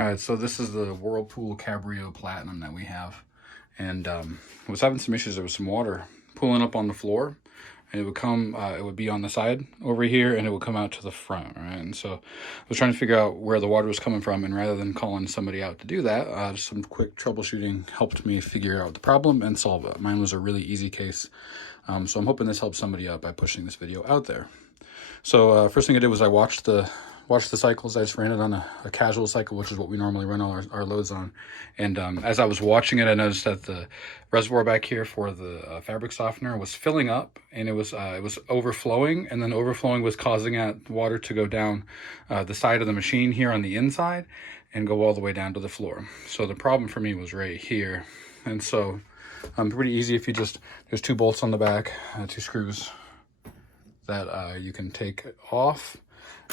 All right, so this is the Whirlpool Cabrio Platinum that we have. And I was having some issues. There was some water pooling up on the floor. And it would come, it would be on the side over here, and it would come out to the front, right? And so I was trying to figure out where the water was coming from, and rather than calling somebody out to do that, some quick troubleshooting helped me figure out the problem and solve it. Mine was a really easy case. So I'm hoping this helps somebody out by pushing this video out there. So first thing I did was I watched the cycles. I just ran it on a casual cycle, which is what we normally run all our loads on. And as I was watching it, I noticed that the reservoir back here for the fabric softener was filling up, and it was overflowing, and then overflowing was causing that water to go down the side of the machine here on the inside and go all the way down to the floor. So the problem for me was right here. And so pretty easy if you there's 2 bolts on the back, 2 screws that you can take off,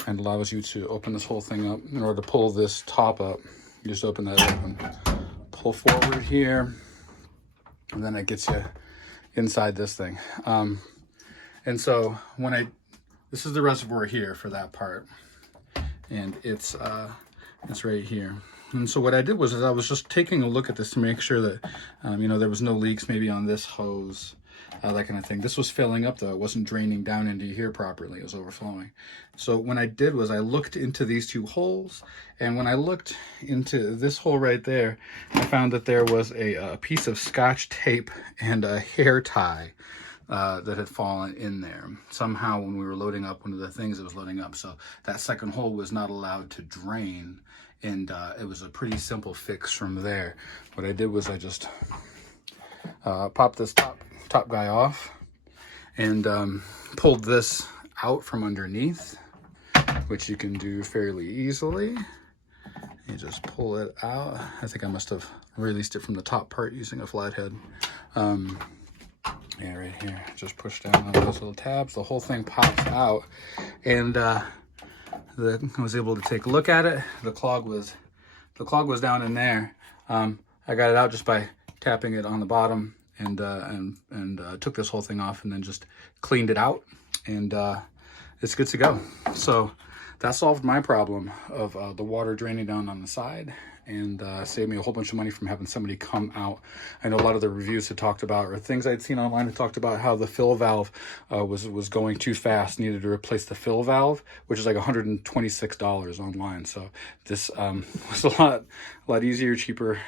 and allows you to open this whole thing up. In order to pull this top up, you just open that up and pull forward here, and then it gets you inside this thing. And so this is the reservoir here for that part, and it's right here. And so what I did was I was just taking a look at this to make sure that there was no leaks maybe on this hose, that kind of thing. This was filling up though. It wasn't draining down into here properly. It was overflowing. So what I did was I looked into these 2 holes, and when I looked into this hole right there, I found that there was a piece of Scotch tape and a hair tie that had fallen in there. Somehow when we were loading up one of the things, it was loading up. So that second hole was not allowed to drain, and it was a pretty simple fix from there. What I did was I just popped this top guy off and pulled this out from underneath, which you can do fairly easily. You just pull it out. I think I must have released it from the top part using a flathead. Yeah, right here. Just push down on those little tabs. The whole thing pops out, and I was able to take a look at it. The clog was down in there. I got it out just by tapping it on the bottom, and took this whole thing off, and then just cleaned it out, and it's good to go. So that solved my problem of the water draining down on the side, and saved me a whole bunch of money from having somebody come out. I know a lot of the reviews had talked about, or things I'd seen online had talked about, how the fill valve was going too fast, needed to replace the fill valve, which is like $126 online. So this was a lot easier, cheaper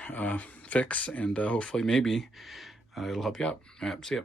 fix, and hopefully maybe it'll help you out. All right, see ya.